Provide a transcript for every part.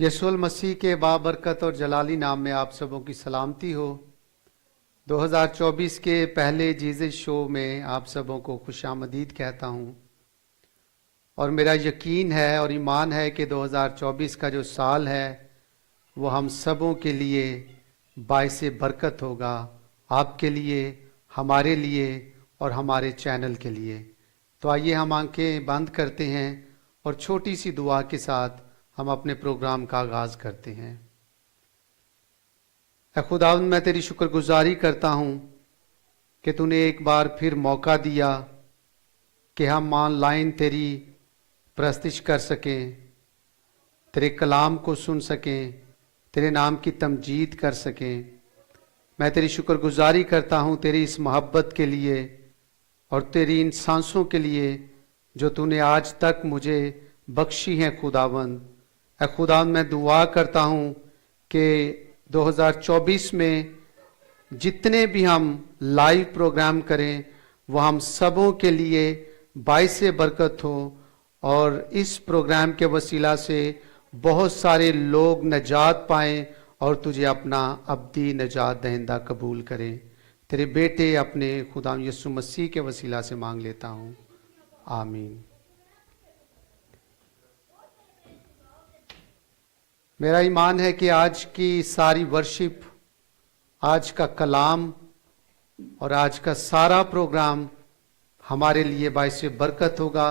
यीशु मसीह के बाबरकत और जलाली नाम में आप सबों की सलामती हो। 2024 के पहले जीसस शो में आप सबों को खुशामदीद कहता हूँ और मेरा यकीन है और ईमान है कि 2024 का जो साल है वो हम सबों के लिए बाइस बरकत होगा, आपके लिए, हमारे लिए और हमारे चैनल के लिए। तो आइए हम आंखें बंद करते हैं और छोटी सी दुआ के साथ हम अपने प्रोग्राम का आगाज़ करते हैं। ऐ खुदावंद, मैं तेरी शुक्रगुजारी करता हूँ कि तूने एक बार फिर मौका दिया कि हम ऑनलाइन तेरी प्रस्तिश कर सकें, तेरे कलाम को सुन सकें, तेरे नाम की तमजीद कर सकें। मैं तेरी शुक्रगुजारी करता हूँ तेरी इस मोहब्बत के लिए और तेरी इन सांसों के लिए जो तूने आज तक मुझे बख्शी हैं खुदावंद। ऐ खुदावंद, मैं दुआ करता हूँ कि 2024 में जितने भी हम लाइव प्रोग्राम करें वो हम सबों के लिए बाइस बरकत हो और इस प्रोग्राम के वसीला से बहुत सारे लोग नजात पाएं और तुझे अपना अब्दी नजात दहिंदा कबूल करें। तेरे बेटे अपने खुदा यीशु मसीह के वसीला से मांग लेता हूँ, आमीन। मेरा ईमान है कि आज की सारी वर्शिप, आज का कलाम और आज का सारा प्रोग्राम हमारे लिए बाइस बरकत होगा।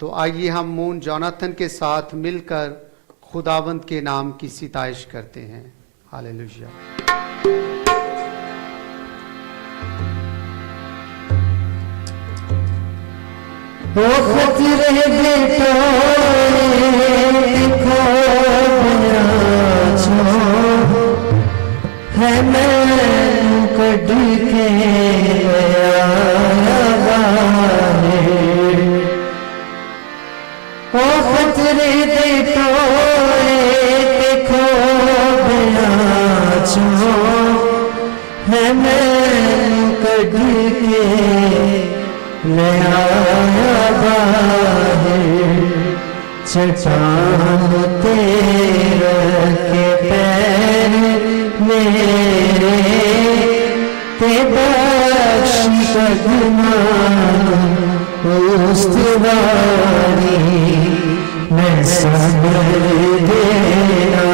तो आइए हम मून जोनाथन के साथ मिलकर खुदावंद के नाम की सिताइश करते हैं। हालेलुया। ओ खतरे बेटो देखो है मैं कड़ के ओ खतरे बेटो देखो है मैं कड़ के चट्टान तेरे के पैर मेरे ते बख्श सदमान उस्तवारी मैं सब्र देना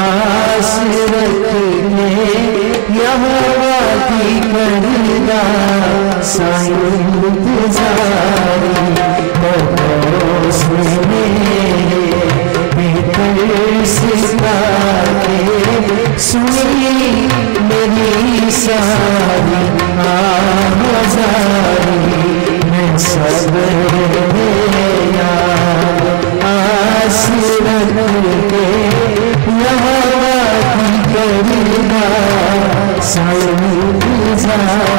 आस रखने यहोवा की करना साईं इंतजारी सुनी मेरी सारी आवाज़ारी मैं सब्र देना आस रख के यहोवा की करना साईं इंतजारी।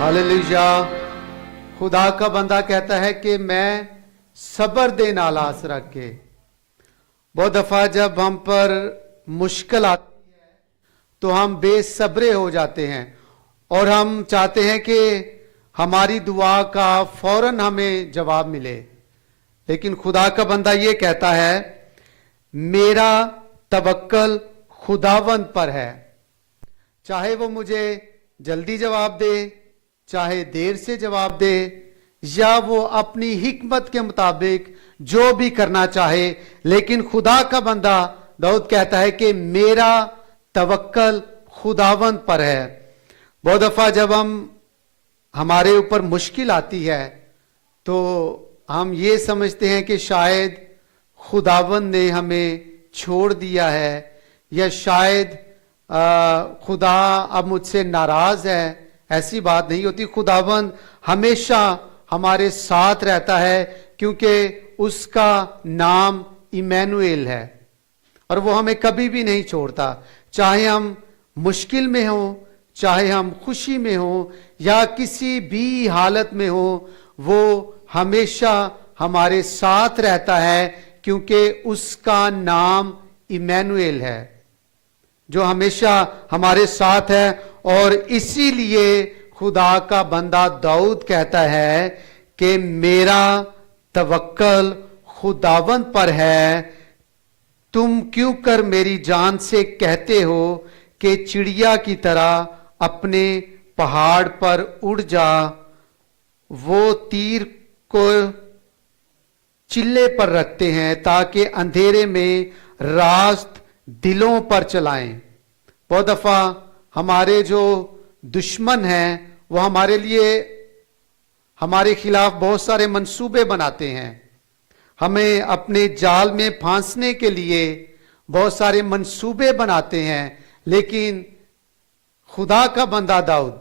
हालेलुया। खुदा का बंदा कहता है कि मैं सब्र दे नालास रख के। बहुत दफा जब हम पर मुश्किल आती है तो हम बेसब्रे हो जाते हैं और हम चाहते हैं कि हमारी दुआ का फौरन हमें जवाब मिले, लेकिन खुदा का बंदा ये कहता है मेरा तवक्कल खुदावंद पर है। चाहे वो मुझे जल्दी जवाब दे, चाहे देर से जवाब दे, या वो अपनी हिकमत के मुताबिक जो भी करना चाहे, लेकिन खुदा का बंदा दाऊद कहता है कि मेरा तवक्कल खुदावंद पर है। बहुत दफा जब हमारे ऊपर मुश्किल आती है तो हम ये समझते हैं कि शायद खुदावंद ने हमें छोड़ दिया है, या शायद खुदा अब मुझसे नाराज है। ऐसी बात नहीं होती। खुदावंद हमेशा हमारे साथ रहता है क्योंकि उसका नाम इमैनुएल है और वो हमें कभी भी नहीं छोड़ता। चाहे हम मुश्किल में हो, चाहे हम खुशी में हो, या किसी भी हालत में हो, वो हमेशा हमारे साथ रहता है क्योंकि उसका नाम इमैनुएल है, जो हमेशा हमारे साथ है। और इसीलिए खुदा का बंदा दाऊद कहता है कि मेरा तवक्कल खुदावंद पर है। तुम क्यों कर मेरी जान से कहते हो कि चिड़िया की तरह अपने पहाड़ पर उड़ जा। वो तीर को चिल्ले पर रखते हैं ताकि अंधेरे में रास्त दिलों पर चलाएं। बहुत दफा हमारे जो दुश्मन हैं वो हमारे लिए, हमारे खिलाफ बहुत सारे मंसूबे बनाते हैं। हमें अपने जाल में फांसने के लिए बहुत सारे मंसूबे बनाते हैं, लेकिन खुदा का बंदा दाऊद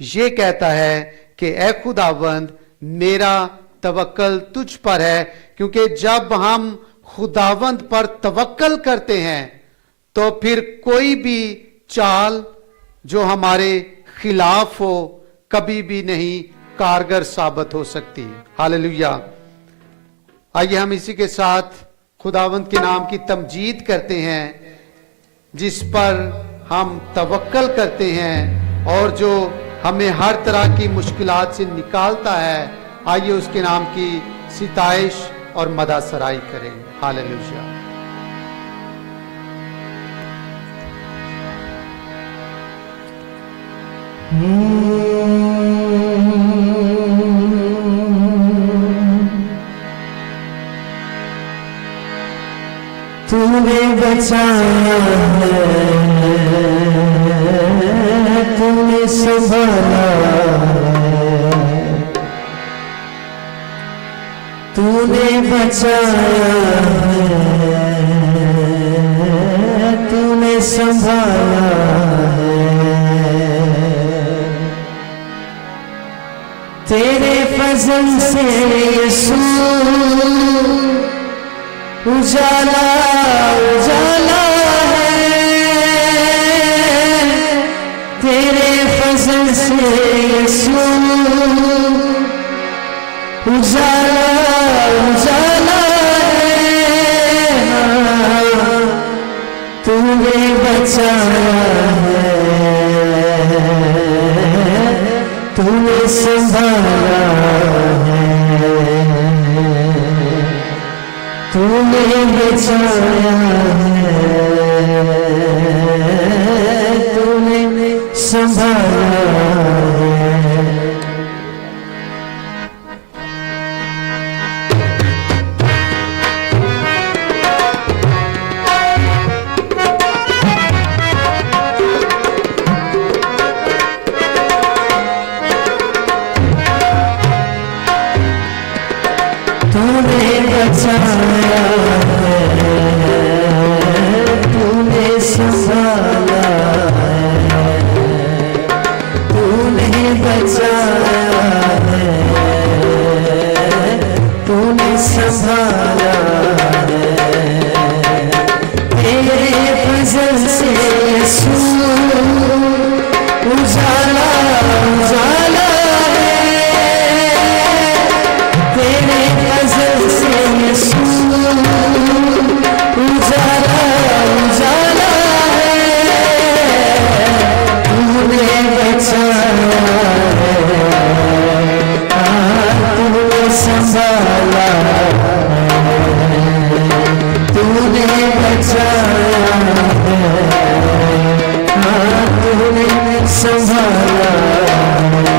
ये कहता है कि ए खुदावंद मेरा तवक्कल तुझ पर है, क्योंकि जब हम खुदावंद पर तवक्कल करते हैं तो फिर कोई भी चाल जो हमारे खिलाफ हो कभी भी नहीं कारगर साबित हो सकती। हालेलुया। आइए हम इसी के साथ खुदावंद के नाम की तमजीद करते हैं, जिस पर हम तवक्कल करते हैं और जो हमें हर तरह की मुश्किलात से निकालता है। आइए उसके नाम की सिताइश और मदह सराई करें। हालेलुया। तूने बचाया है, तूने संभाला है, तूने बचाया है, तूने संभाला है। तेरे फजल से यीशु उजाला उजाला है, तेरे फजल से यीशु उजाला उजाला है। तूने बचाया है, तूने संभाला है, तूने बचाया है, तूने संभाला है। तूने बचाया है, तूने संभाला है, तूने बचाया है, तूने संभाला है। तेरे फजल से यीशु उजाला उजाला है, तेरे फजल से यीशु उजाला उजाला है। तूने बचाया है, तूने संभाला है, तूने बचाया है, तूने संभाला है।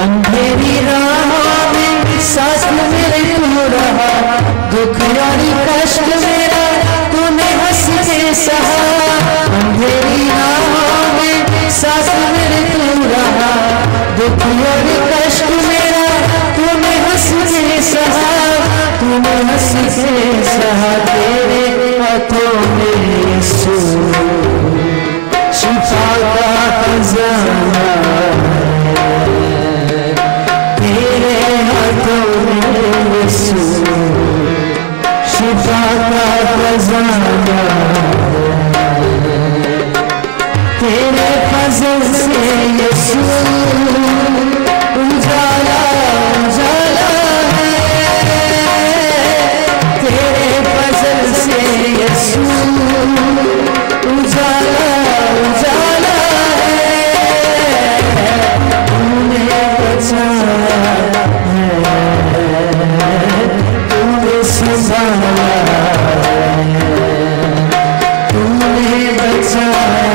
अंधेरी राहों में साथ मेरे तू रहा, दुख यारी कष्ट मेरा तूने हंस के सहा। अंधेरी राहों में साथ मेरे तू रहा, दुख यारी कष्ट मेरा तूने हंस के सहा, तूने हंस के सहा। तेरे हाथों में यीशु शिफा का खजाना, तेरे हाथों में यीशु शिफा का खजाना, तेरे फजल से यीशु उजाला उजाला है, तेरे फजल से यीशु उजाला उजाला है। तूने बचाया है, तूने संभाला है, तूने बचाया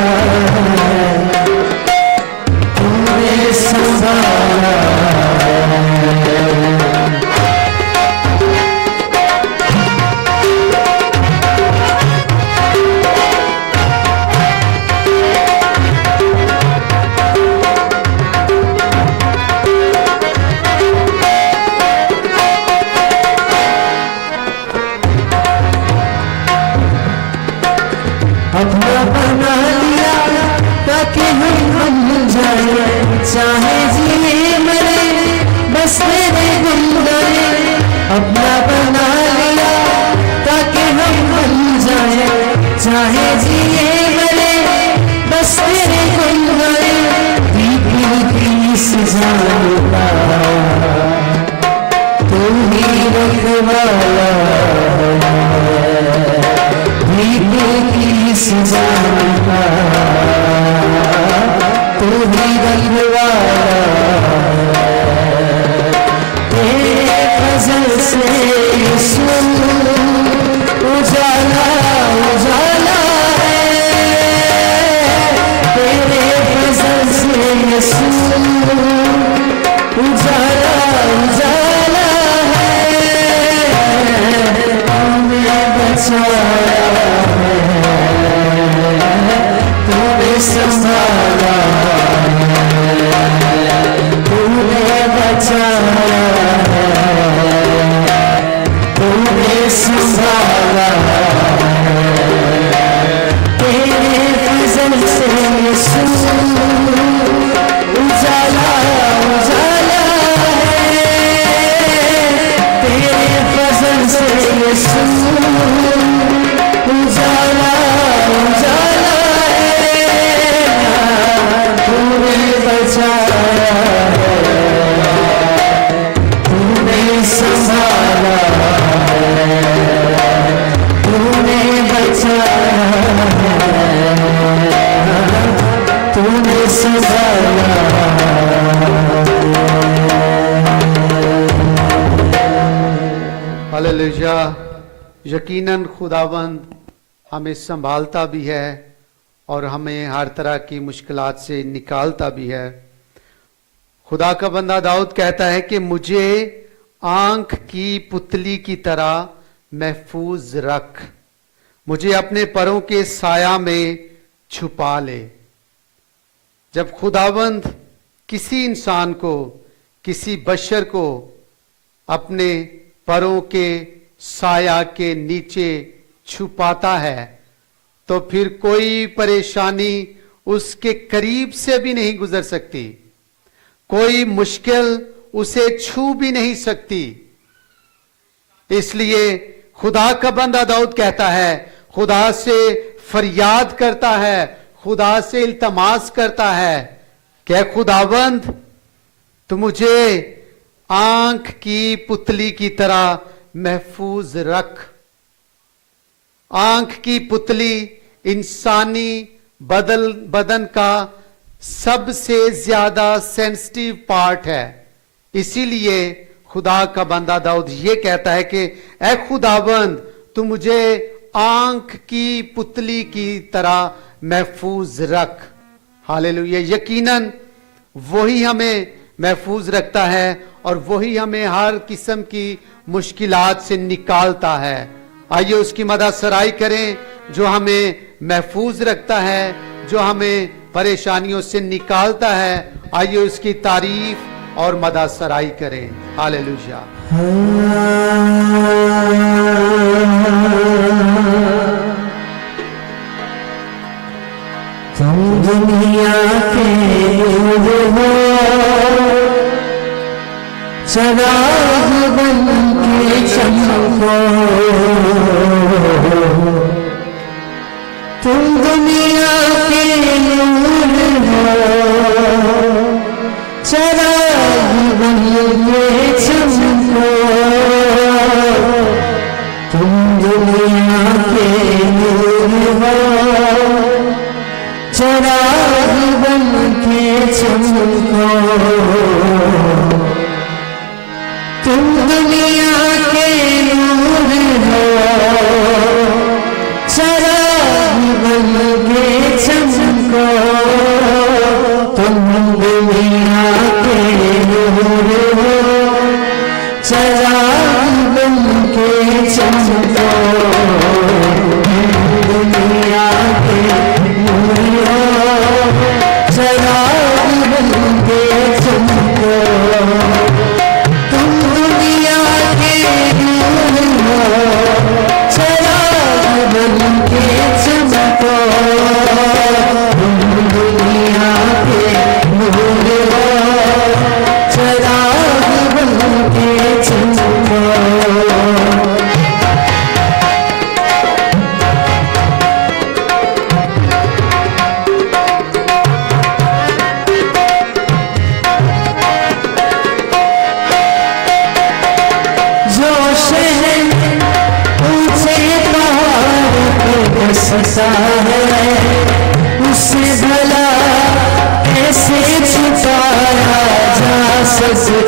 है, तूने हम जाए, चाहे जिए मरे बस तेरे गुण गाए, अपना बना लिया ताकि हम बन जाए, चाहे जिए मरे बस तेरे गुण गाए, जानता तू ही रखवाला की जानता तू ही रखवाला, तेरे फजल से यीशु उजाला उजाला है, तेरे फजल से यीशु उजाला उजाला है, तूने बचाया है, तूने संभाला है, तूने बचाया है, तूने संभाला है, तेरे फजल से यीशु उजाला उजाला है, तेरे फजल से यीशु उजाला उजाला है, तूने बचाया है, तूने संभाला है, तूने बचाया है, तूने संभाला। हालेलुया। यकीनन खुदावंद हमें संभालता भी है और हमें हर तरह की मुश्किलात से निकालता भी है। खुदा का बंदा दाऊद कहता है कि मुझे आंख की पुतली की तरह महफूज रख, मुझे अपने परों के साया में छुपा ले। जब खुदावंद किसी इंसान को, किसी बशर को अपने परों के साया के नीचे छुपाता है तो फिर कोई परेशानी उसके करीब से भी नहीं गुजर सकती, कोई मुश्किल उसे छू भी नहीं सकती। इसलिए खुदा का बंदा दाऊद कहता है, खुदा से फरियाद करता है, खुदा से इल्तमास करता है कि खुदावंद तो मुझे आंख की पुतली की तरह महफूज रख। आंख की पुतली इंसानी बदन का सबसे ज्यादा सेंसिटिव पार्ट है। इसीलिए खुदा का बंदा दाऊद ये कहता है कि ऐ खुदावंद तू मुझे आंख की पुतली की तरह महफूज रख। हालेलुया। यकीनन वही हमें महफूज रखता है और वही हमें हर किस्म की मुश्किलात से निकालता है। आइए उसकी मदद सराई करें जो हमें महफूज रखता है, जो हमें परेशानियों से निकालता है। आइए उसकी तारीफ और मदद सराई करें। हालेलुया। तुम दुनिया के नूर हो, चराग बन के चमको। तुम दुनिया के नूर हो, चराग बन के चमको। तुम दुनिया के नूर हो, चराग बन के चमको। तुम दुनिया के नूर हो, चराग बन के चमको। तुम दुनिया के नूर हो, चराग बन के चमको। दुनिया के नूर हो, चराग बन के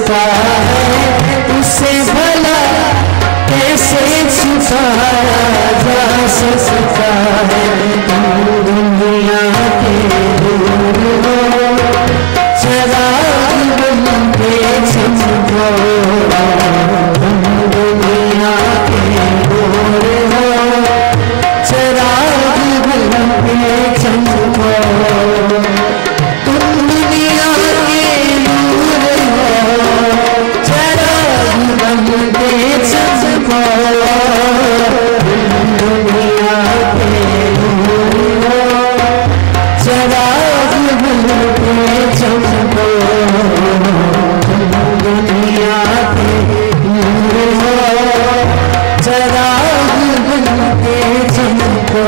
सकता है, उसे भला कैसे छुपाया जा सकता है। तुम दुनिया के नूर हो, चिराग बन के चमको। तुम दुनिया के नूर हो, चिराग बन के चमको। तुम दुनिया के नूर हो, चिराग बन के चमको। तुम दुनिया के नूर हो, चिराग बन के चमको। तुम दुनिया के नूर हो, चिराग बन के चमको।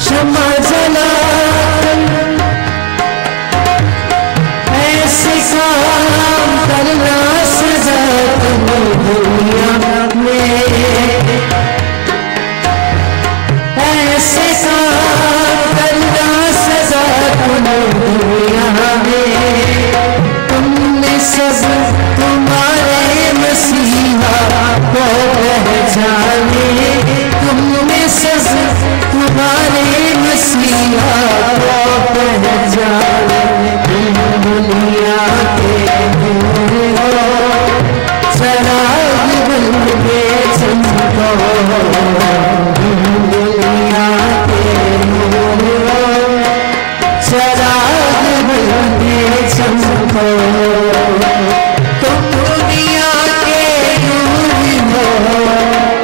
क्षमा जला ऐसे काम करना सजा तुम्हें दुनिया में। ऐसे काम करना सजा तुम्हें दुनिया में। तुमने सब तुम्हारे मसीहा को पहचाने। तुमने सब तुम्हारे मसीहा को पहचाने। तुम दुनिया के नूर हो, चिराग बन के चमको। तुम दुनिया के नूर हो, चिराग बन के चमको। तुम दुनिया के नूर हो,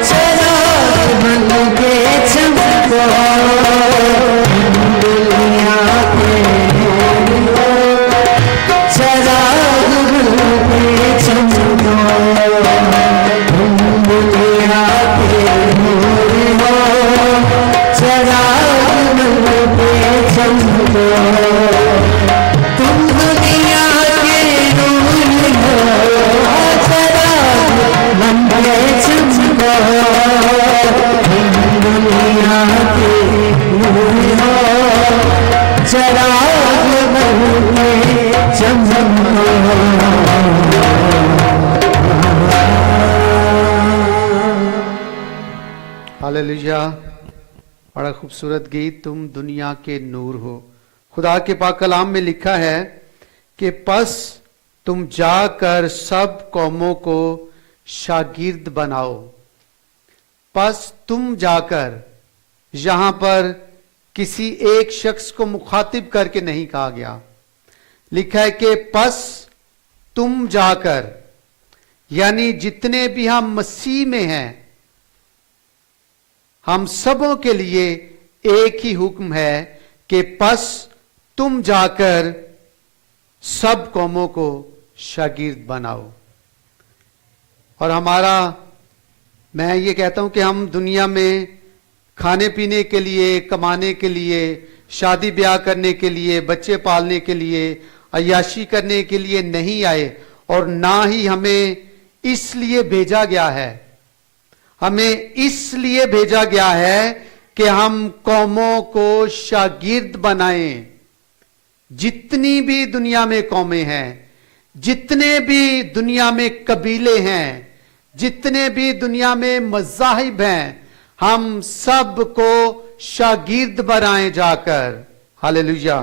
चिराग बन के चमको। तुम दुनिया के नूर हो, चिराग बन के चमको। तुम दुनिया के नूर हो, चिराग बन के चमको। तुम दुनिया के नूर हो, चिराग बन के चमको। तुम दुनिया के नूर हो, चिराग बन के चमको। हालेलुया। बड़ा खूबसूरत गीत, तुम दुनिया के नूर हो। खुदा के पाक कलाम में लिखा है कि पस तुम जाकर सब कौमों को शागिर्द बनाओ। पस तुम जाकर, यहां पर किसी एक शख्स को मुखातिब करके नहीं कहा गया। लिखा है कि पस तुम जाकर, यानी जितने भी हम मसीह में हैं, हम सबों के लिए एक ही हुक्म है कि पस तुम जाकर सब कौमों को शागिर्द बनाओ। और मैं ये कहता हूं कि हम दुनिया में खाने पीने के लिए, कमाने के लिए, शादी ब्याह करने के लिए, बच्चे पालने के लिए, अय्याशी करने के लिए नहीं आए, और ना ही हमें इसलिए भेजा गया है। हमें इसलिए भेजा गया है कि हम कौमों को शागिर्द बनाएं। जितनी भी दुनिया में कौमें हैं, जितने भी दुनिया में कबीले हैं, जितने भी दुनिया में मज़ाहिब हैं, हम सब को शागिर्द बनाएं जाकर। हालेलुया।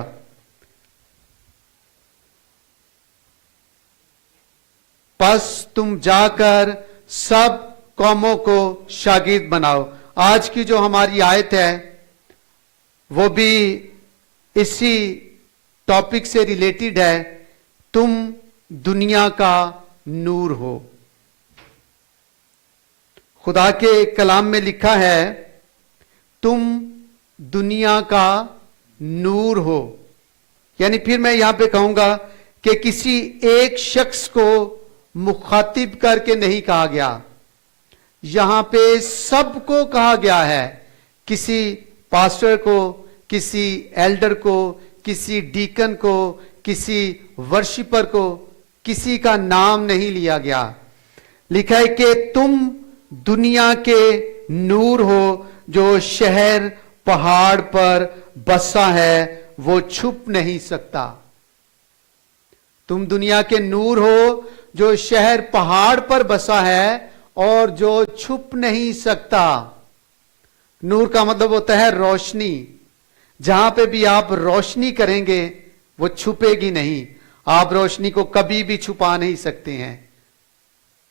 बस तुम जाकर सब कौमों को शागिर्द बनाओ। आज की जो हमारी आयत है वो भी इसी टॉपिक से रिलेटेड है। तुम दुनिया का नूर हो। खुदा के कलाम में लिखा है तुम दुनिया का नूर हो। यानी फिर मैं यहां पे कहूंगा कि किसी एक शख्स को मुखातिब करके नहीं कहा गया, यहां पे सबको कहा गया है। किसी पास्टर को, किसी एल्डर को, किसी डीकन को, किसी वर्शिपर को, किसी का नाम नहीं लिया गया। लिखा है कि तुम दुनिया के नूर हो, जो शहर पहाड़ पर बसा है वो छुप नहीं सकता। तुम दुनिया के नूर हो जो शहर पहाड़ पर बसा है और जो छुप नहीं सकता। नूर का मतलब होता है रोशनी। जहां पे भी आप रोशनी करेंगे वो छुपेगी नहीं। आप रोशनी को कभी भी छुपा नहीं सकते हैं।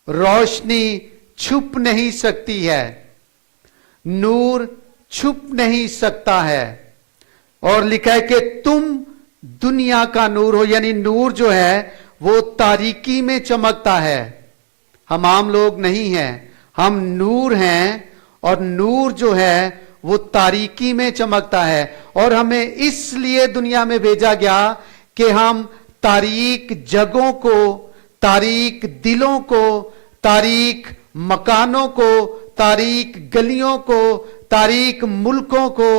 रोशनी छुप नहीं सकती है, नूर छुप नहीं सकता है। और लिखा है कि तुम दुनिया का नूर हो, यानी नूर जो है वो तारीकी में चमकता है। हम आम लोग नहीं हैं, हम नूर हैं। और नूर जो है वो तारीकी में चमकता है। और हमें इसलिए दुनिया में भेजा गया कि हम तारीक जगहों को, तारीक दिलों को, तारीक मकानों को, तारीक गलियों को, तारीक मुल्कों को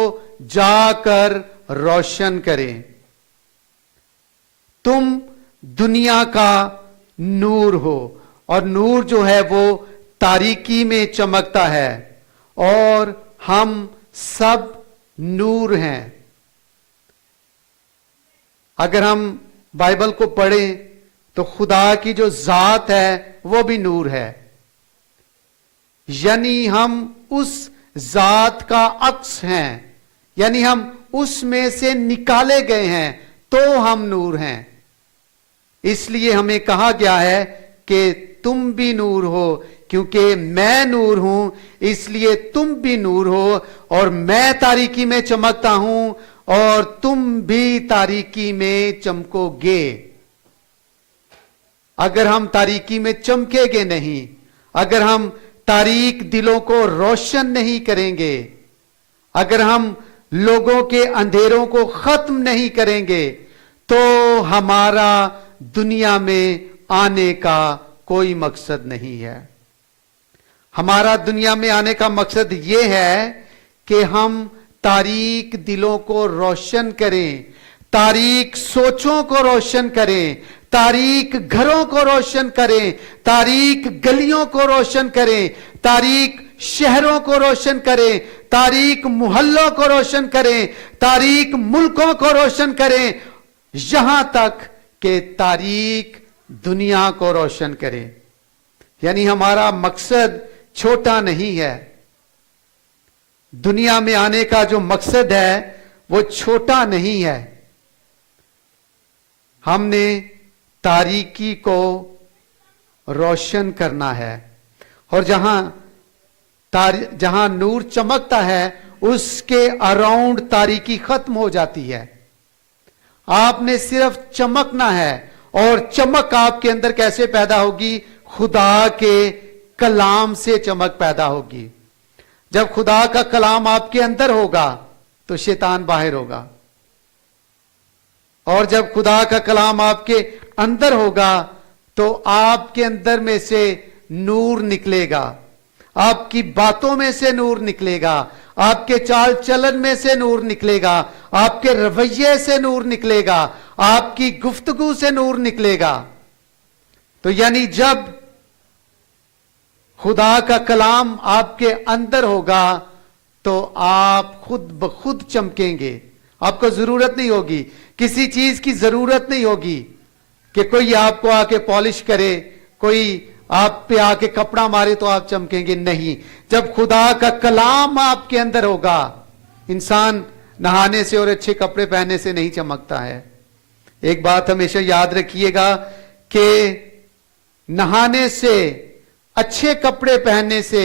जाकर रोशन करें। तुम दुनिया का नूर हो, और नूर जो है वो तारीकी में चमकता है, और हम सब नूर हैं। अगर हम बाइबल को पढ़ें तो खुदा की जो जात है वो भी नूर है, यानी हम उस जात का अक्स हैं, यानी हम उसमें से निकाले गए हैं, तो हम नूर हैं। इसलिए हमें कहा गया है कि तुम भी नूर हो, क्योंकि मैं नूर हूं इसलिए तुम भी नूर हो। और मैं तारीकी में चमकता हूं और तुम भी तारीकी में चमकोगे। अगर हम तारीकी में चमकेंगे नहीं, अगर हम तारीक दिलों को रोशन नहीं करेंगे, अगर हम लोगों के अंधेरों को खत्म नहीं करेंगे, तो हमारा दुनिया में आने का कोई मकसद नहीं है। हमारा दुनिया में आने का मकसद यह है कि हम तारीक दिलों को रोशन करें, तारीक सोचों को रोशन करें, तारीक घरों को रोशन करें, तारीक गलियों को रोशन करें, तारीक शहरों को रोशन करें, तारीक मोहल्लों को रोशन करें, तारीक मुल्कों को रोशन करें, यहां तक कि तारीक दुनिया को रोशन करें। यानी हमारा मकसद छोटा नहीं है। दुनिया में आने का जो मकसद है वो छोटा नहीं है। हमने तारीकी को रोशन करना है, और जहां नूर चमकता है उसके अराउंड तारीकी खत्म हो जाती है। आपने सिर्फ चमकना है, और चमक आपके अंदर कैसे पैदा होगी? खुदा के कलाम से चमक पैदा होगी। जब खुदा का कलाम आपके अंदर होगा तो शैतान बाहर होगा, और जब खुदा का कलाम आपके अंदर होगा तो आपके अंदर में से नूर निकलेगा, आपकी बातों में से नूर निकलेगा, आपके चाल चलन में से नूर निकलेगा, आपके रवैये से नूर निकलेगा, आपकी गुफ्तगू से नूर निकलेगा। तो यानी जब खुदा का कलाम आपके अंदर होगा तो आप खुद ब खुद चमकेंगे। आपको जरूरत नहीं होगी, किसी चीज की जरूरत नहीं होगी कि कोई आपको आके पॉलिश करे, कोई आप पे आके कपड़ा मारे तो आप चमकेंगे। नहीं, जब खुदा का कलाम आपके अंदर होगा, इंसान नहाने से और अच्छे कपड़े पहनने से नहीं चमकता है। एक बात हमेशा याद रखिएगा कि नहाने से, अच्छे कपड़े पहनने से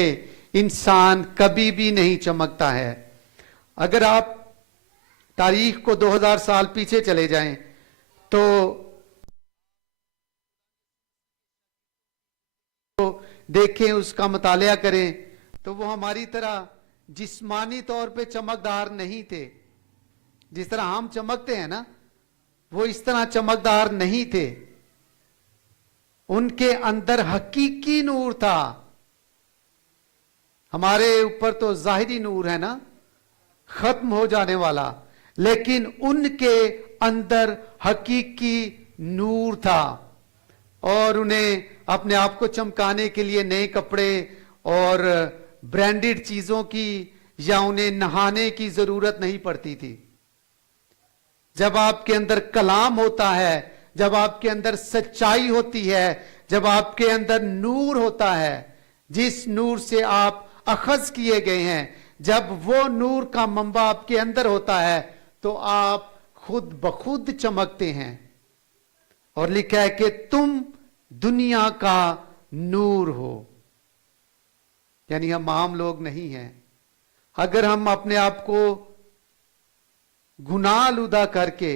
इंसान कभी भी नहीं चमकता है। अगर आप तारीख को 2000 साल पीछे चले जाएं तो देखें, उसका मुतालिया करें, तो वो हमारी तरह जिस्मानी तौर पे चमकदार नहीं थे। जिस तरह हम चमकते हैं ना, वो इस तरह चमकदार नहीं थे। उनके अंदर हकीकी नूर था। हमारे ऊपर तो जाहिरी नूर है ना, खत्म हो जाने वाला, लेकिन उनके अंदर हकीकी नूर था और उन्हें अपने आप को चमकाने के लिए नए कपड़े और ब्रांडेड चीजों की या उन्हें नहाने की जरूरत नहीं पड़ती थी। जब आपके अंदर कलाम होता है, जब आपके अंदर सच्चाई होती है, जब आपके अंदर नूर होता है, जिस नूर से आप अखज किए गए हैं, जब वो नूर का मंबा आपके अंदर होता है तो आप खुद बखुद चमकते हैं। और लिखा है कि तुम दुनिया का नूर हो, यानी हम आम लोग नहीं हैं। अगर हम अपने आप को गुनाह आलूदा करके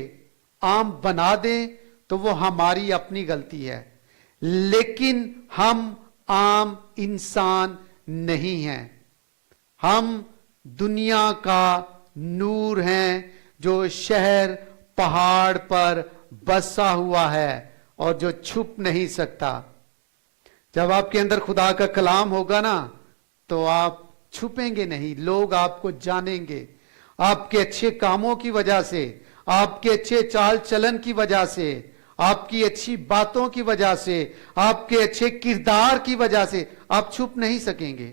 आम बना दें तो वो हमारी अपनी गलती है, लेकिन हम आम इंसान नहीं हैं। हम दुनिया का नूर हैं जो शहर पहाड़ पर बसा हुआ है और जो छुप नहीं सकता। जब आपके अंदर खुदा का कलाम होगा ना तो आप छुपेंगे नहीं, लोग आपको जानेंगे आपके अच्छे कामों की वजह से, आपके अच्छे चाल चलन की वजह से, आपकी अच्छी बातों की वजह से, आपके अच्छे किरदार की वजह से आप छुप नहीं सकेंगे।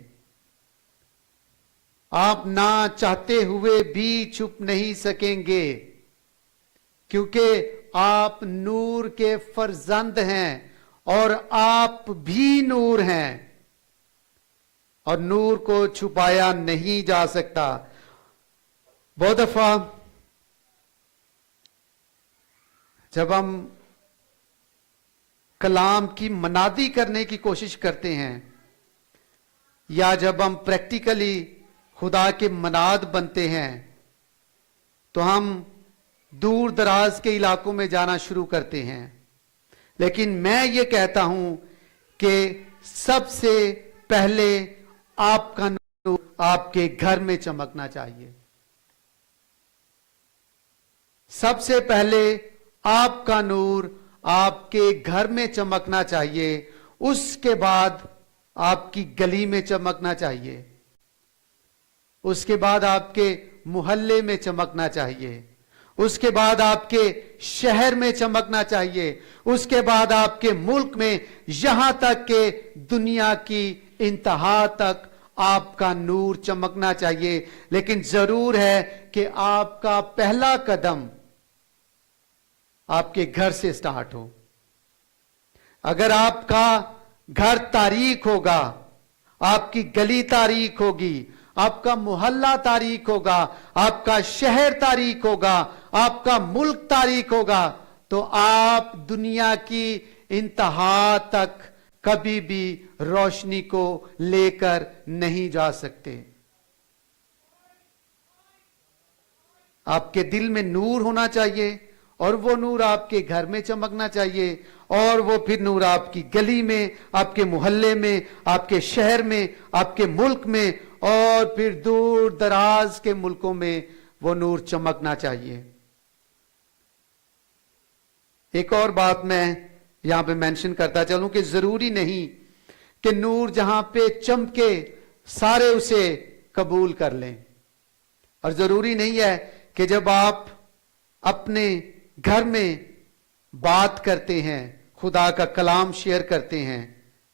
आप ना चाहते हुए भी छुप नहीं सकेंगे, क्योंकि आप नूर के फर्जंद हैं और आप भी नूर हैं और नूर को छुपाया नहीं जा सकता। बहुत दफा जब हम कलाम की मनादी करने की कोशिश करते हैं या जब हम प्रैक्टिकली खुदा के मनाद बनते हैं तो हम दूर दराज के इलाकों में जाना शुरू करते हैं। लेकिन मैं ये कहता हूं कि सबसे पहले आपका नूर आपके घर में चमकना चाहिए। सबसे पहले आपका नूर आपके घर में चमकना चाहिए, उसके बाद आपकी गली में चमकना चाहिए, उसके बाद आपके मोहल्ले में चमकना चाहिए, उसके बाद आपके शहर में चमकना चाहिए, उसके बाद आपके मुल्क में, यहां तक कि दुनिया की इंतहा तक आपका नूर चमकना चाहिए। लेकिन जरूर है कि आपका पहला कदम आपके घर से स्टार्ट हो। अगर आपका घर तारीख होगा, आपकी गली तारीख होगी, आपका मोहल्ला तारीख होगा, आपका शहर तारीख होगा, आपका मुल्क तारीख होगा, तो आप दुनिया की इंतहा तक कभी भी रोशनी को लेकर नहीं जा सकते। आपके दिल में नूर होना चाहिए और वो नूर आपके घर में चमकना चाहिए और वो फिर नूर आपकी गली में, आपके मोहल्ले में, आपके शहर में, आपके मुल्क में और फिर दूर दराज के मुल्कों में वो नूर चमकना चाहिए। एक और बात मैं यहां पे मेंशन करता चलूं कि जरूरी नहीं कि नूर जहां पे चमके सारे उसे कबूल कर लें, और जरूरी नहीं है कि जब आप अपने घर में बात करते हैं, खुदा का कलाम शेयर करते हैं,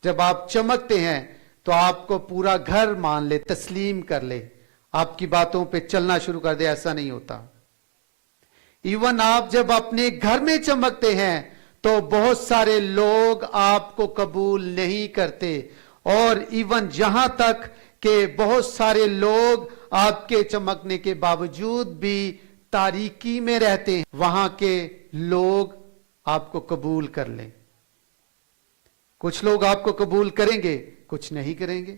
जब आप चमकते हैं तो आपको पूरा घर मान ले, तस्लीम कर ले, आपकी बातों पे चलना शुरू कर दे। ऐसा नहीं होता। इवन आप जब अपने घर में चमकते हैं तो बहुत सारे लोग आपको कबूल नहीं करते, और इवन जहां तक कि बहुत सारे लोग आपके चमकने के बावजूद भी तारीकी में रहते हैं, वहां के लोग आपको कबूल कर लें। कुछ लोग आपको कबूल करेंगे, कुछ नहीं करेंगे।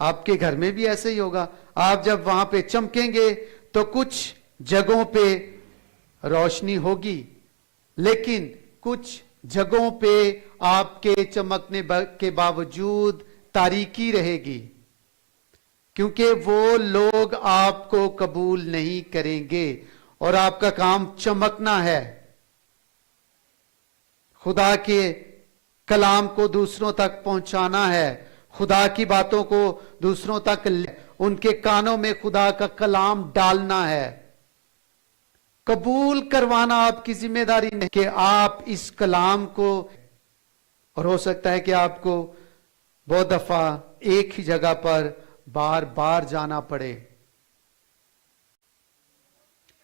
आपके घर में भी ऐसे ही होगा। आप जब वहां पे चमकेंगे तो कुछ जगहों पे रोशनी होगी, लेकिन कुछ जगहों पे आपके चमकने के बावजूद तारीकी रहेगी, क्योंकि वो लोग आपको कबूल नहीं करेंगे और आपका काम चमकना है, खुदा के कलाम को दूसरों तक पहुंचाना है, खुदा की बातों को दूसरों तक, ان کے کانوں میں خدا کا کلام ڈالنا ہے. قبول کروانا آپ کی ذمہ داری نہیں کہ آپ اس کلام کو، اور ہو سکتا ہے کہ آپ کو بہت دفعہ ایک ہی جگہ پر بار بار جانا پڑے،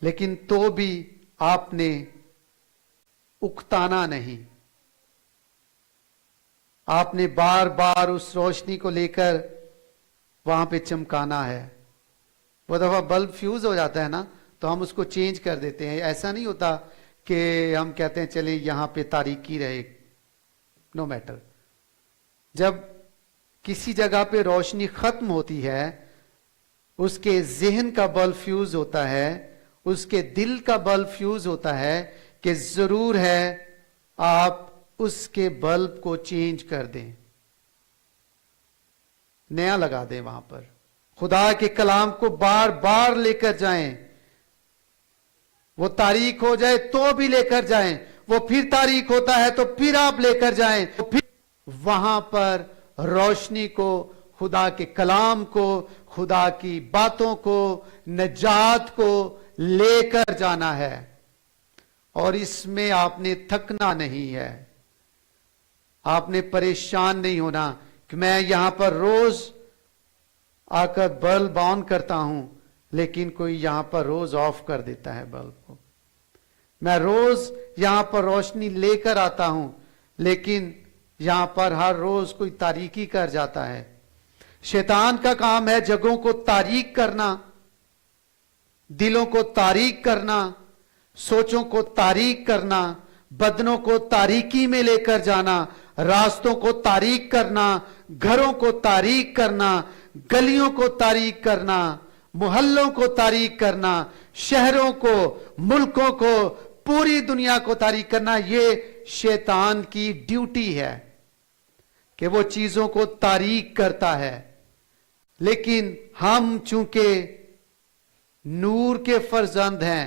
لیکن تو بھی آپ نے اکتانا نہیں. آپ نے بار بار اس روشنی کو لے کر وہاں پہ چمکانا ہے. وہ دفعہ بلب فیوز ہو جاتا ہے نا تو ہم اس کو چینج کر دیتے ہیں. ایسا نہیں ہوتا کہ ہم کہتے ہیں چلیں یہاں پہ تاریکی رہے، نو میٹر. جب کسی جگہ پہ روشنی ختم ہوتی ہے، اس کے ذہن کا بلب فیوز ہوتا ہے، اس کے دل کا بلب فیوز ہوتا ہے کہ ضرور ہے آپ اس کے بلب کو چینج کر دیں، نیا لگا دیں وہاں پر. خدا کے کلام کو بار بار لے کر جائیں. وہ تاریک ہو جائے تو بھی لے کر جائیں، وہ پھر تاریک ہوتا ہے تو پھر آپ لے کر جائیں، پھر وہاں پر روشنی کو، خدا کے کلام کو، خدا کی باتوں کو، نجات کو لے کر جانا ہے. اور اس میں آپ نے تھکنا نہیں ہے، آپ نے پریشان نہیں ہونا کہ میں یہاں پر روز آ کر بلب آن کرتا ہوں لیکن کوئی یہاں پر روز آف کر دیتا ہے بلب کو. میں روز یہاں پر روشنی لے کر آتا ہوں لیکن یہاں پر ہر روز کوئی تاریکی کر جاتا ہے. شیطان کا کام ہے جگہوں کو تاریک کرنا، دلوں کو تاریک کرنا، سوچوں کو تاریک کرنا، بدنوں کو تاریکی میں لے کر جانا، راستوں کو تاریک کرنا، گھروں کو تاریک کرنا، گلیوں کو تاریک کرنا، محلوں کو تاریک کرنا، شہروں کو، ملکوں کو، پوری دنیا کو تاریک کرنا. یہ شیطان کی ڈیوٹی ہے کہ وہ چیزوں کو تاریک کرتا ہے. لیکن ہم چونکہ نور کے فرزند ہیں،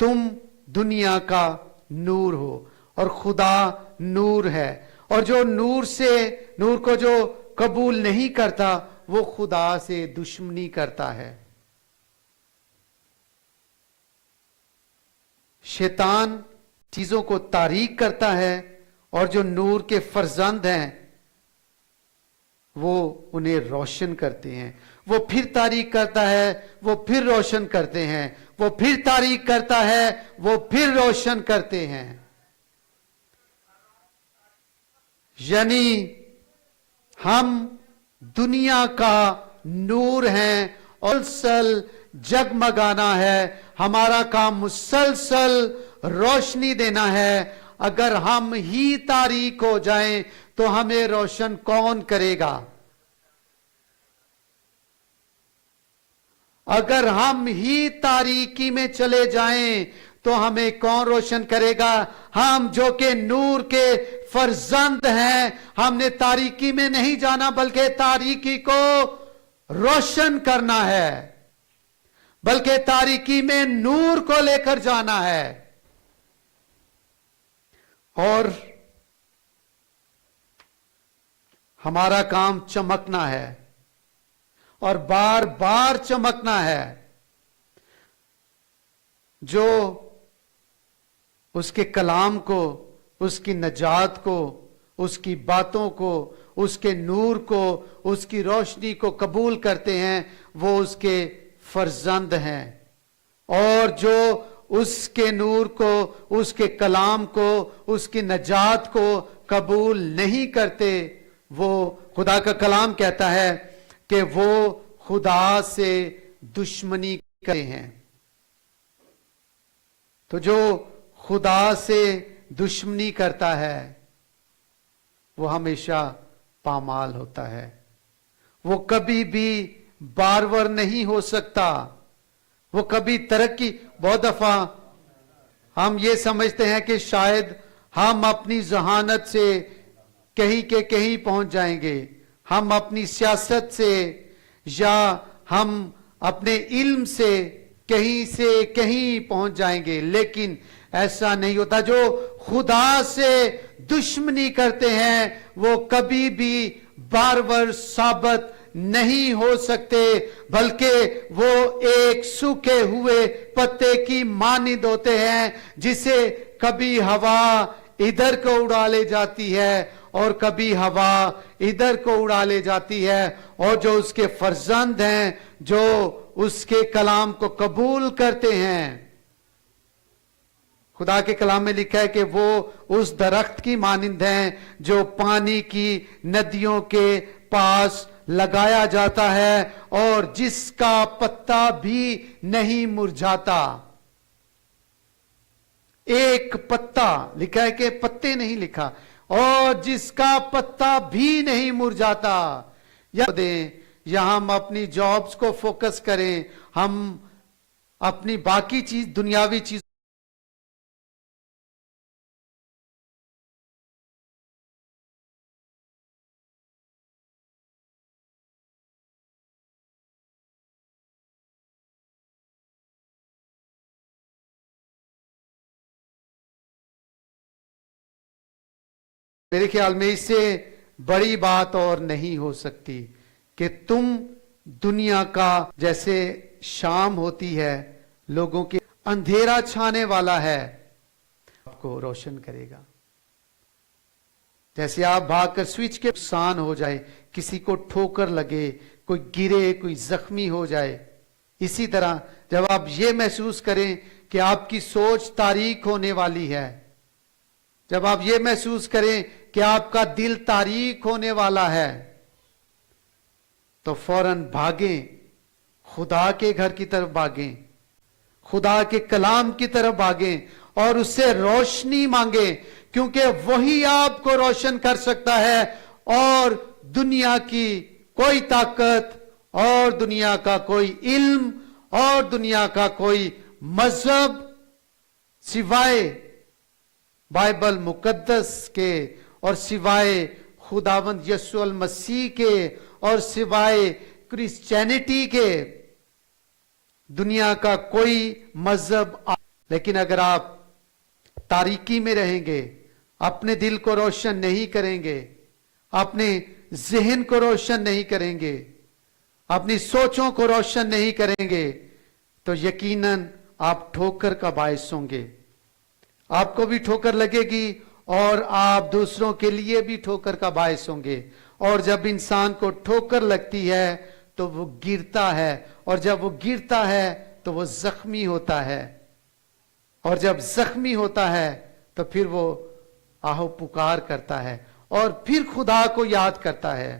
تم دنیا کا نور ہو اور خدا نور ہے، اور جو نور کو جو قبول نہیں کرتا وہ خدا سے دشمنی کرتا ہے. شیطان چیزوں کو تاریک کرتا ہے اور جو نور کے فرزند ہیں وہ انہیں روشن کرتے ہیں. وہ پھر تاریک کرتا ہے، وہ پھر روشن کرتے ہیں، وہ پھر تاریک کرتا ہے، وہ پھر روشن کرتے ہیں. یعنی ہم دنیا کا نور ہیں اور مسلسل جگمگانا ہے. ہمارا کام مسلسل روشنی دینا ہے. اگر ہم ہی تاریک ہو جائیں تو ہمیں روشن کون کرے گا؟ اگر ہم ہی تاریکی میں چلے جائیں تو ہمیں کون روشن کرے گا؟ ہم جو کہ نور کے فرزند ہیں، ہم نے تاریکی میں نہیں جانا بلکہ تاریکی کو روشن کرنا ہے، بلکہ تاریکی میں نور کو لے کر جانا ہے. اور ہمارا کام چمکنا ہے اور بار بار چمکنا ہے. جو اس کے کلام کو، اس کی نجات کو، اس کی باتوں کو، اس کے نور کو، اس کی روشنی کو قبول کرتے ہیں وہ اس کے فرزند ہیں. اور جو اس کے نور کو، اس کے کلام کو، اس کی نجات کو قبول نہیں کرتے، وہ خدا کا کلام کہتا ہے کہ وہ خدا سے دشمنی کرتے ہیں. تو جو خدا سے دشمنی کرتا ہے وہ ہمیشہ پامال ہوتا ہے، وہ کبھی بھی بارور نہیں ہو سکتا، وہ کبھی ترقی. بہت دفعہ ہم یہ سمجھتے ہیں کہ شاید ہم اپنی ذہانت سے کہیں کے کہیں پہنچ جائیں گے، ہم اپنی سیاست سے یا ہم اپنے علم سے کہیں پہنچ جائیں گے، لیکن ایسا نہیں ہوتا. جو خدا سے دشمنی کرتے ہیں وہ کبھی بھی بارور ثابت नहीं हो सकते, बल्कि वो एक सूखे हुए पत्ते की मानिंद होते हैं, जिसे कभी हवा इधर को उड़ा ले जाती है और कभी हवा इधर को उड़ा ले जाती है। और जो उसके फर्जंद हैं, जो उसके कलाम को कबूल करते हैं, खुदा के कलाम में लिखा है कि वो उस दरख्त की मानिंद हैं जो पानी की नदियों के पास लगाया जाता है और जिसका पत्ता भी नहीं मुरझाता। एक पत्ता लिखा है कि पत्ते नहीं लिखा, और जिसका पत्ता भी नहीं मुरझाता। यहां हम अपनी जॉब्स को फोकस करें, हम अपनी बाकी चीज दुनियावी चीज मेरे ख्याल में इससे बड़ी बात और नहीं हो सकती कि तुम दुनिया का, जैसे शाम होती है, लोगों के अंधेरा छाने वाला है, आपको रोशन करेगा। जैसे आप भागकर स्विच के नुकसान हो जाए, किसी को ठोकर लगे, कोई गिरे, कोई जख्मी हो जाए, इसी तरह जब आप ये महसूस करें कि आपकी सोच तारीक होने वाली है, जब आप ये महसूस करें कि आपका दिल तारीक होने वाला है, तो फौरन भागें, खुदा के घर की तरफ भागें, खुदा के कलाम की तरफ भागें और उससे रोशनी मांगें, क्योंकि वही आपको रोशन कर सकता है। और दुनिया की कोई ताकत और दुनिया का कोई इल्म और दुनिया का कोई मजहब सिवाय बाइबल मुकद्दस के और सिवाय खुदावंद यीशु मसीह के और सिवाय क्रिश्चियनिटी के दुनिया का कोई मजहब। लेकिन अगर आप तारीकी में रहेंगे, अपने दिल को रोशन नहीं करेंगे, अपने जहन को रोशन नहीं करेंगे, अपनी सोचों को रोशन नहीं करेंगे, तो यकीनन आप ठोकर का बायस होंगे। आपको भी ठोकर लगेगी और आप दूसरों के लिए भी ठोकर का बायस होंगे। और जब इंसान को ठोकर लगती है तो वो गिरता है, और जब वो गिरता है तो वो जख्मी होता है, और जब जख्मी होता है तो फिर वो आहो पुकार करता है और फिर खुदा को याद करता है।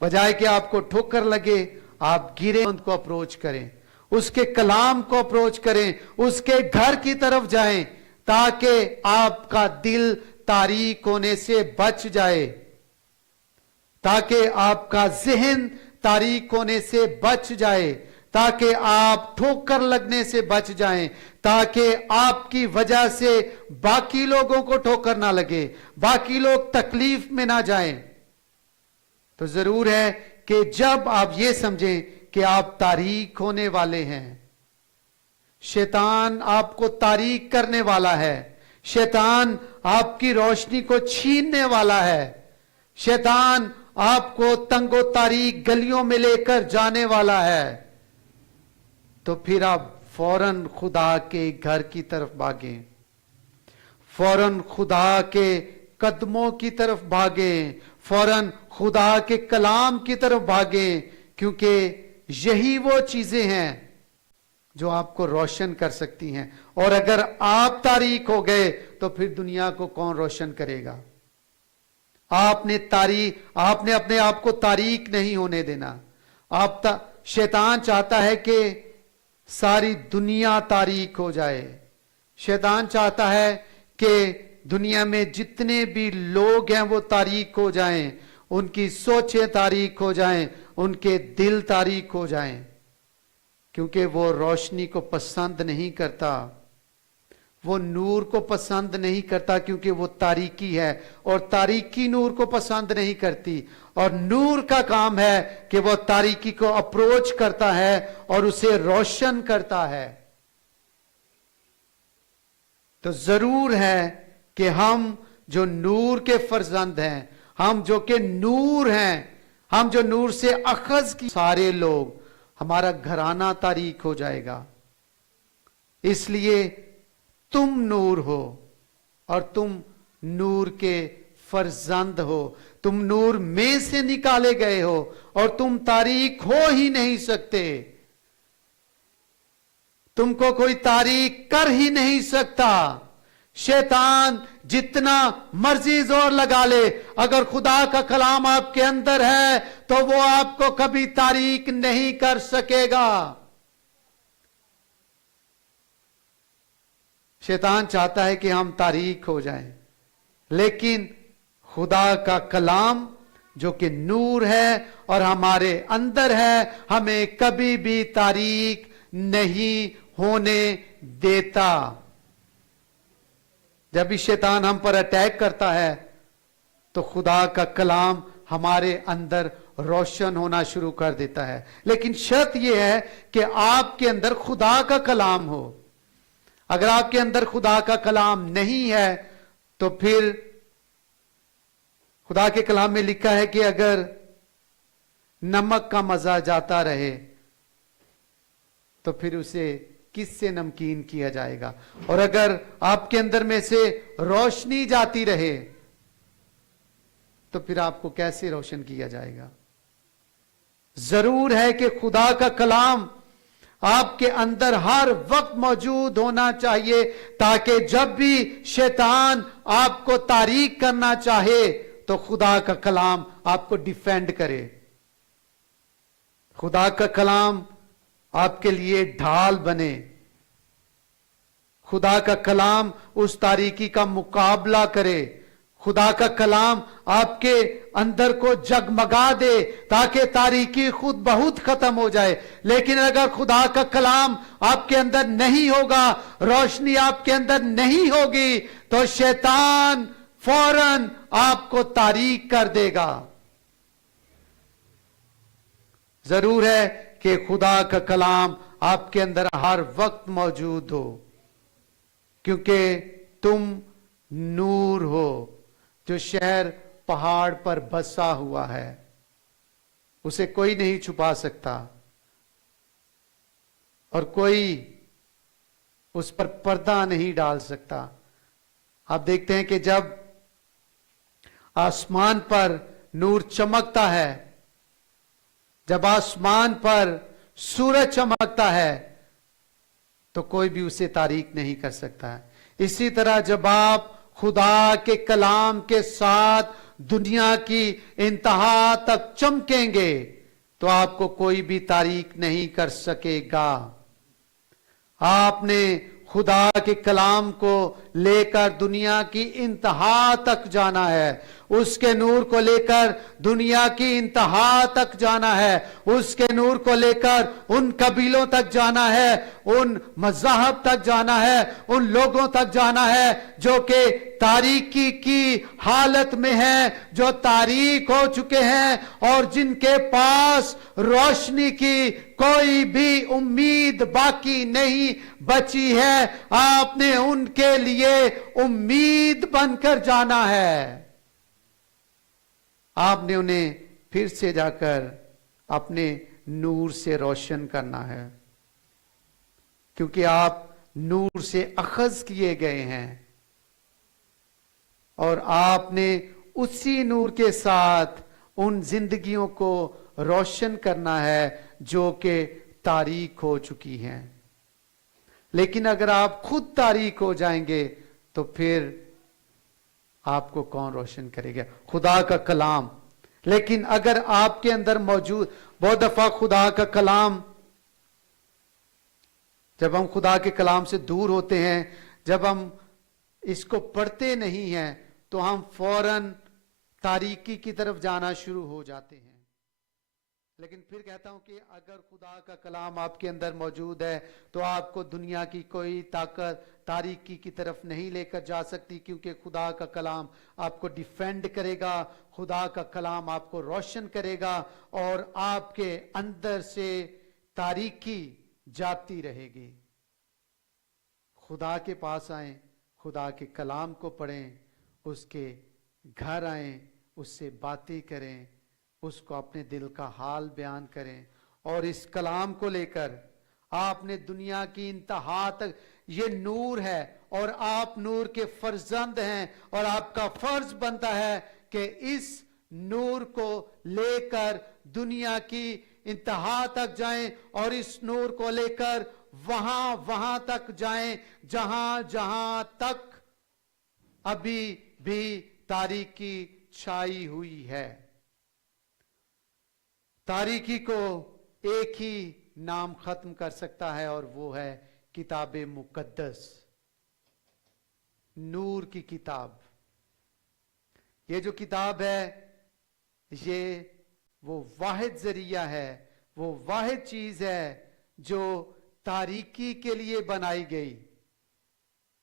बजाय कि आपको ठोकर लगे, आप गिरे, उनको अप्रोच करें, उसके कलाम को अप्रोच करें, उसके घर की तरफ जाएं, ताकि आपका दिल तारीक होने से बच जाए, ताकि आपका जहन तारीक होने से बच जाए, ताकि आप ठोकर लगने से बच जाएं, ताकि आपकी वजह से बाकी लोगों को ठोकर ना लगे, बाकी लोग तकलीफ में ना जाएं। तो जरूर है कि जब आप ये समझें कि आप तारीक होने वाले हैं, शैतान आपको तारीक करने वाला है, शैतान आपकी रोशनी को छीनने वाला है, शैतान आपको तंगो तारीक गलियों में लेकर जाने वाला है, तो फिर आप फौरन खुदा के घर की तरफ भागें, फौरन खुदा के कदमों की तरफ भागें, फौरन खुदा के कलाम की तरफ भागें, क्योंकि यही वो चीजें हैं जो आपको रोशन कर सकती हैं। और अगर आप तारीक हो गए तो फिर दुनिया को कौन रोशन करेगा? आपने अपने आप को तारीक नहीं होने देना। शैतान चाहता है कि सारी दुनिया तारीक हो जाए। शैतान चाहता है कि दुनिया में जितने भी लोग हैं वो तारीक हो जाएं, उनकी सोचें तारीक हो जाएं, उनके दिल तारीक हो जाएं, क्योंकि वो रोशनी को पसंद नहीं करता, वो नूर को पसंद नहीं करता, क्योंकि वो तारीकी है, और तारीकी नूर को पसंद नहीं करती। और नूर का काम है कि वो तारीकी को अप्रोच करता है और उसे रोशन करता है। तो जरूर है कि हम जो नूर के फर्जंद हैं, हम जो कि नूर हैं, हम जो नूर से अखज की, सारे लोग, हमारा घराना तारीक हो जाएगा। इसलिए तुम नूर हो और तुम नूर के फर्जंद हो, तुम नूर में से निकाले गए हो और तुम तारीक हो ही नहीं सकते। तुमको कोई तारीक कर ही नहीं सकता। शैतान जितना मर्जी जोर लगा ले, अगर खुदा का कलाम आपके अंदर है तो वो आपको कभी तारीक नहीं कर सकेगा। शैतान चाहता है कि हम तारीक हो जाएं, लेकिन खुदा का कलाम जो कि नूर है और हमारे अंदर है, हमें कभी भी तारीक नहीं होने देता। जब भी शैतान हम पर अटैक करता है तो खुदा का कलाम हमारे अंदर रोशन होना शुरू कर देता है। लेकिन शर्त यह है कि आपके अंदर खुदा का कलाम हो। अगर आपके अंदर खुदा का कलाम नहीं है तो फिर खुदा के कलाम में लिखा है कि अगर नमक का मजा जाता रहे तो फिर उसे किससे नमकीन किया जाएगा। और अगर आपके अंदर में से रोशनी जाती रहे तो फिर आपको कैसे रोशन किया जाएगा। जरूर है कि खुदा का कलाम आपके अंदर हर वक्त मौजूद होना चाहिए, ताकि जब भी शैतान आपको तारीक करना चाहे तो खुदा का कलाम आपको डिफेंड करे। खुदा का कलाम आपके लिए ढाल बने। खुदा का कलाम उस तारीकी का मुकाबला करे। खुदा का कलाम आपके अंदर को जगमगा दे ताकि तारीकी खुद बहुत खत्म हो जाए। लेकिन अगर खुदा का कलाम आपके अंदर नहीं होगा, रोशनी आपके अंदर नहीं होगी, तो शैतान फौरन आपको तारीक कर देगा। जरूर है कि खुदा का कलाम आपके अंदर हर वक्त मौजूद हो, क्योंकि तुम नूर हो जो शहर पहाड़ पर बसा हुआ है, उसे कोई नहीं छुपा सकता और कोई उस पर पर्दा नहीं डाल सकता। आप देखते हैं कि जब आसमान पर नूर चमकता है, जब आसमान पर सूरज चमकता है, तो कोई भी उसे तारीक नहीं कर सकता है। इसी तरह जब आप खुदा के कलाम के साथ दुनिया की इंतहा तक चमकेंगे तो आपको कोई भी तारीक नहीं कर सकेगा। आपने खुदा के कलाम को लेकर दुनिया की इंतहा तक जाना है, उसके नूर को लेकर दुनिया की इंतहा तक जाना है, उसके नूर को लेकर उन कबीलों तक जाना है, उन मज़हब तक जाना है, उन लोगों तक जाना है जो कि तारीकी की हालत में है, जो तारीक हो चुके हैं और जिनके पास रोशनी की कोई भी उम्मीद बाकी नहीं बची है। आपने उनके लिए उम्मीद बनकर जाना है। आपने उन्हें फिर से जाकर अपने नूर से रोशन करना है, क्योंकि आप नूर से अखज किए गए हैं और आपने उसी नूर के साथ उन जिंदगियों को रोशन करना है जो कि तारीक हो चुकी हैं। लेकिन अगर आप खुद तारीक हो जाएंगे तो फिर आपको कौन रोशन करेगा? खुदा का कलाम। लेकिन अगर आपके अंदर मौजूद, बहुत दफा खुदा का कलाम, जब हम खुदा के कलाम से दूर होते हैं, जब हम इसको पढ़ते नहीं हैं, तो हम फौरन तारीकी की तरफ जाना शुरू हो जाते हैं। लेकिन फिर कहता हूं कि अगर खुदा का कलाम आपके अंदर मौजूद है तो आपको दुनिया की कोई ताकत तारीकी की तरफ नहीं लेकर जा सकती, क्योंकि खुदा का कलाम आपको डिफेंड करेगा, खुदा का कलाम आपको रोशन करेगा और आपके अंदर से तारीकी जाती रहेगी। खुदा के पास आएं, खुदा के कलाम को पढ़ें, उसके घर आएं, उससे बातें करें, उसको अपने दिल का हाल बयान करें और इस कलाम को लेकर आपने दुनिया की इंतहा तक, ये नूर है और आप नूर के फर्जंद हैं और आपका फर्ज बनता है कि इस नूर को लेकर दुनिया की इंतहा तक जाएं और इस नूर को लेकर वहां तक जाएं जहां तक अभी भी तारीकी छाई हुई है। तारीकी को एक ही नाम खत्म कर सकता है और वो है किताब मुकद्दस, नूर की किताब। ये जो किताब है, ये वो वाहिद जरिया है, वो वाहिद चीज है जो तारीकी के लिए बनाई गई।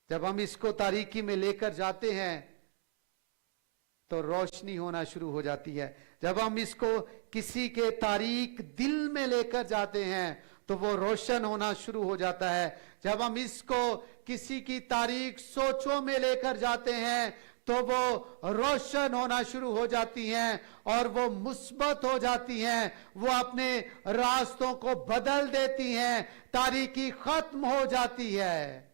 जब हम इसको तारीकी में लेकर जाते हैं तो रोशनी होना शुरू हो जाती है। जब हम इसको किसी के तारीक दिल में लेकर जाते हैं तो वो रोशन होना शुरू हो जाता है। जब हम इसको किसी की तारीक सोचों में लेकर जाते हैं तो वो रोशन होना शुरू हो जाती हैं और वो मुस्बत हो जाती हैं, वो अपने रास्तों को बदल देती हैं, तारीकी खत्म हो जाती है।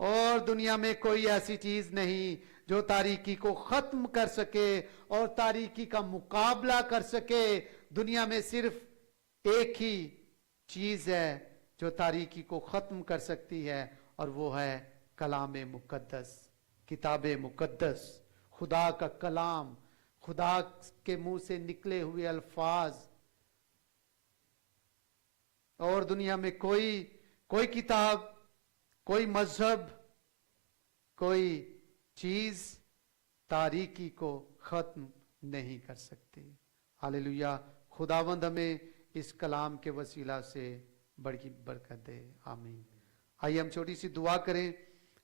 और दुनिया में कोई ऐसी चीज नहीं जो तारीकी को खत्म कर सके और तारीकी का मुकाबला कर सके। दुनिया में सिर्फ एक ही चीज है जो तारीकी को खत्म कर सकती है और वो है कलाम मुकद्दस, किताब मुकद्दस, खुदा का कलाम, खुदा के मुंह से निकले हुए अल्फाज। और दुनिया में कोई किताब, कोई मजहब, कोई चीज तारीकी को खत्म नहीं कर सकती। हालेलुया। खुदावंद हमें इस कलाम के वसीला से बड़ी बरकत दे। आमीन। आइए हम छोटी सी दुआ करें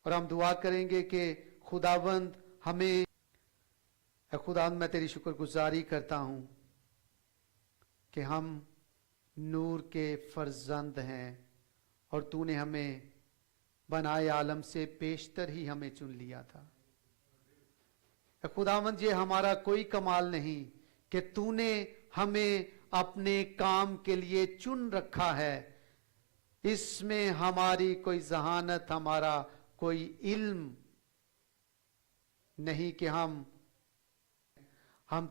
और हम दुआ करेंगे कि खुदावंद हमें, खुदावंद मैं तेरी शुक्रगुजारी करता हूं कि हम नूर के फर्जंद हैं और तूने हमें बनाए आलम से पेशतर ही हमें चुन लिया था। खुदावंद ये हमारा कोई कमाल नहीं कि तूने हमें अपने काम के लिए चुन रखा है। इसमें हमारी कोई जहानत, हमारा कोई इल्म नहीं कि हम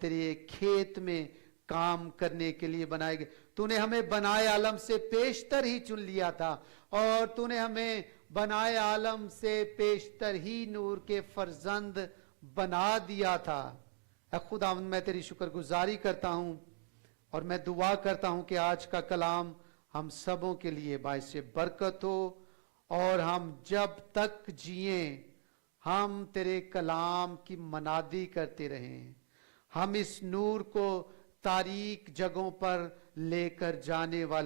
तेरे खेत में काम करने के लिए बनाए गए। तूने हमें बनाए आलम से पेशतर ही चुन लिया था और तूने हमें बनाए आलम से पेशतर ही नूर के फर्जंद बना दिया था। खुदावंद मैं तेरी शुक्रगुजारी करता हूं और मैं दुआ करता हूं कि आज का कलाम हम सबों के लिए बाइस बरकत हो और हम जब तक जिए हम तेरे कलाम की मनादी करते रहें। हम इस नूर को तारीक जगहों पर लेकर जाने वाले